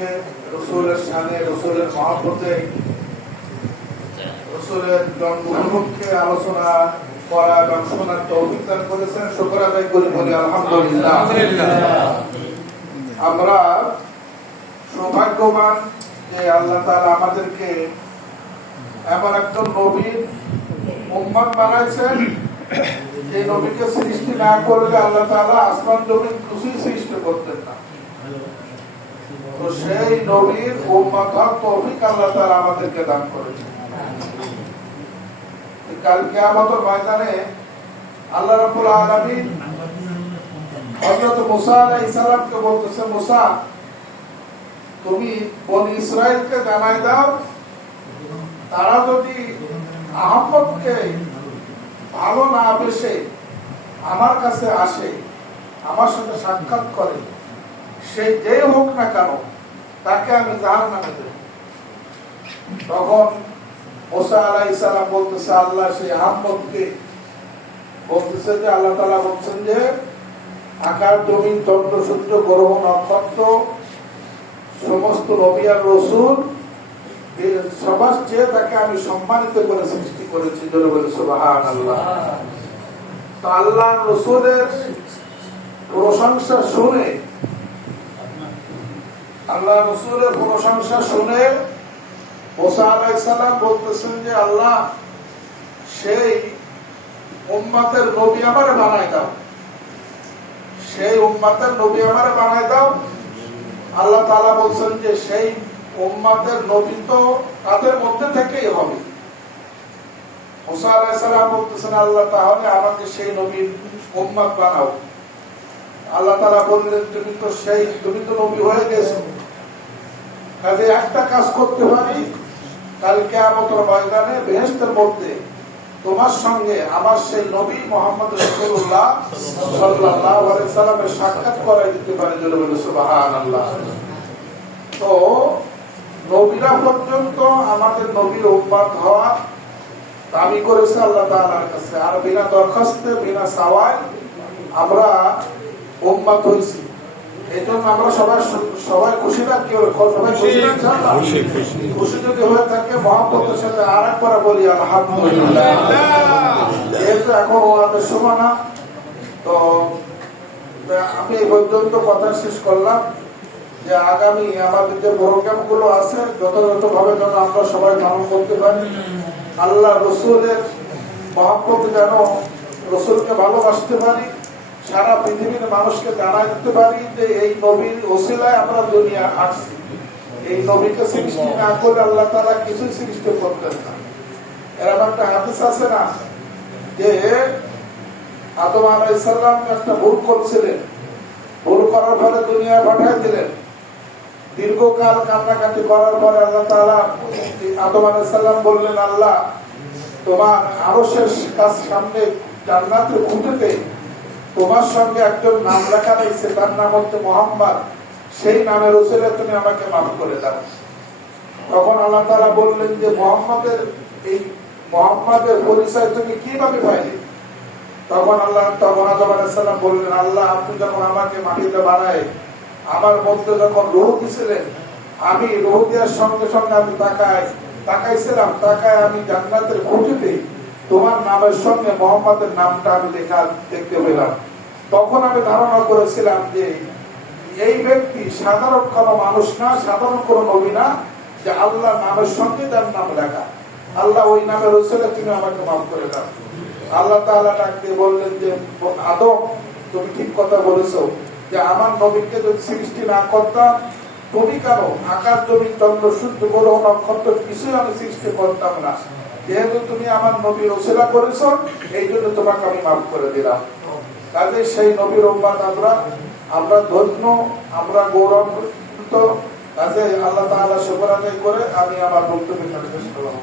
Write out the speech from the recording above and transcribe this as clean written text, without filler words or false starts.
উপলক্ষে রসুলের শানে, রসুলের মহব্বতে, রসুলের জন্ম উপলক্ষে আলোচনা করা এবং শোনার তৌফিক দান করেছেন। শুকর আদায় করি, বলি আলহামদুলিল্লাহ। আমরা সৌভাগ্যবান যে আল্লাহ তাআলা আমাদেরকে এমন একজন নবীর উম্মত বানাইছেন, যে নবীকে সৃষ্টি না করলে আল্লাহ তাআলা আসমান জমিন কিছুই সৃষ্টি করতেন না। তো সেই নবীর উম্মত হওয়ার তৌফিক আল্লাহ তাআলা আমাদেরকে দান করেছেন। কাল কিয়ামতের ময়দানে আল্লাহ রাব্বুল আলামিন হযরত মুসা আলাইহিস সালামকে বলতেছে, মুসা, তুমি বনি ইসরাইলকে জানাই দাও, তারা যদি আহমদকে ভালো না বেসে আমার কাছে আসে, আমার সাথে সাক্ষাৎ করে, সে যেই হোক না কেন, তাকে আমি জাহান্নামে দেব। তখন মুসা আলাইহিস সালাম বলতেছে, আল্লাহ সেই আহমদকে বলতেছে যে আল্লাহ তাআলা বলছেন যে আকাশ জমিন চন্দ্র সূর্য গ্রহ নক্ষত্র সমস্ত নবী আর রাসূল সবার চেয়ে তাকে আমি সম্মানিত করে সৃষ্টি করেছি। জোরে বলে সুবহানাল্লাহ। তো আল্লাহ রাসূলের প্রশংসা শুনে, আল্লাহ রাসূলের প্রশংসা শুনে মুসা আলাইহিস সালাম বলতেছেন যে আল্লাহ, সেই উম্মতের নবী আমারে বানাই দাও, সেই উম্মতের নবী আমারে বানাই দাও। আল্লাহ তাআলা বলছেন যে সেই উম্মতের নবী তো তাদের মধ্যে থেকেই হবে। মুসা আলাইহিস সালাম বলতেছেন, আল্লাহ তাহলে আমাকে সেই নবীর উম্মত বানাও। আল্লাহ তাআলা বললেন, তুমি তো নবী হয়ে গেছো, কাজে একটা কাজ করতে পারি, কাল কিয়ামতের ময়দানে বেহেশতের মধ্যে তোমার সঙ্গে আমার সেই নবী মুহাম্মদ রাসূলুল্লাহ সাল্লাল্লাহু আলাইহি ওয়াসাল্লামের সাক্ষাৎ করাই দিতে পারি। জোরে বলে সুবহানাল্লাহ। তো নবীরা পর্যন্ত আমাদের নবীর উম্মত হওয়া দাবি করেছে আল্লাহ তাআলার কাছে, আর বিনা দরখাস্তে বিনা চাওয়ায় আমরা উম্মত হইছি। এইজন্য আমরা সবাই খুশি না? কেউ সবাই খুশি না? ইনশাআল্লাহ খুশি যদি হয়ে থাকে মহব্বতের সাথে আরেকবার বলি আলহামদুলিল্লাহ। যেহেতু এখন ওয়াদের সময় না, তো আমি এই পর্যন্ত কথা শেষ করলাম যে আগামী আমাদের যে প্রোগ্রাম গুলো আছে যথাযথ ভাবে যেন আমরা সবাই পালন করতে পারি। আল্লাহ রসুলের মহব্বত যেন রসুলকে ভালোবাসতে পারি, সারা পৃথিবীর মানুষকে জানাই দিতে পারি যে এই নবীর ওসিলায় আমরা দুনিয়া আসছি। এই নবীকে সৃষ্টি না করলে আল্লাহ তাআলা কিছুই সৃষ্টি করতেন না। এরকম একটা হাদিস আছে না, যে আদম আলাইহিস সালাম একটা ভুল করছিলেন, ভুল করার ফলে দুনিয়া পাঠিয়ে দিলেন। দীর্ঘকাল কান্নাকাটি করার পরে আল্লাহ তাআলা আদম আলাইহিস সালাম বললেন, আল্লাহ, তোমার আরো শেষ কাজ সামনে, জান্নাতের খুঁটিতে তোমার সঙ্গে একজন নাম লেখা রয়েছে, তার নাম হচ্ছে মুহাম্মদ, সেই নামের উসিলে তুমি আমাকে মাফ করে দাও। তখন আল্লাহ তাআলা বললেন যে মুহাম্মদের পরিচয় তুমি কিভাবে পাইলে? তখন আদম আলাইহিস সালাম বললেন, আল্লাহ, আপনি যখন আমাকে মাটিতে বানায় আমার মধ্যে যখন রূহ দিয়েছিলেন, আমি রূহ দেওয়ার সঙ্গে সঙ্গে আমি তাকাইছিলাম, তাকায় আমি জান্নাতের খুঁটিতে তোমার নামের সঙ্গে মুহাম্মদের নামটা আমি দেখতে পেলাম। তখন আমি ধারণা করেছিলাম যে এই ব্যক্তি সাধারণ কোনো মানুষ না, সাধারণ কোনো নবী না, যে আল্লাহ নামের সঙ্গে যার নাম লেখা। আল্লাহ, ওই নামের উসিলে তুমি আমাকে মাফ করে দাও। আল্লাহ তাআলা ডাক দিয়ে বললেন যে আদম, তুমি ঠিক কথা বলেছো, যে আমার নবীকে যদি সৃষ্টি না করতাম, তুমি কেন আকাশ জমিন চন্দ্র সূর্য গ্রহ নক্ষত্র কিছুই আমি সৃষ্টি করতাম না। যেহেতু তুমি আমার নবীর ওসিলা করেছো, এই জন্য তোমাকে আমি মাফ করে দিলাম। কাজে সেই নবীর উম্মত আমরা ধন্য, আমরা গৌরবান্বিত। কাজে আল্লাহ তাআলা শুকর আদায় করে আমি আমার বক্তব্য শেষ করলাম।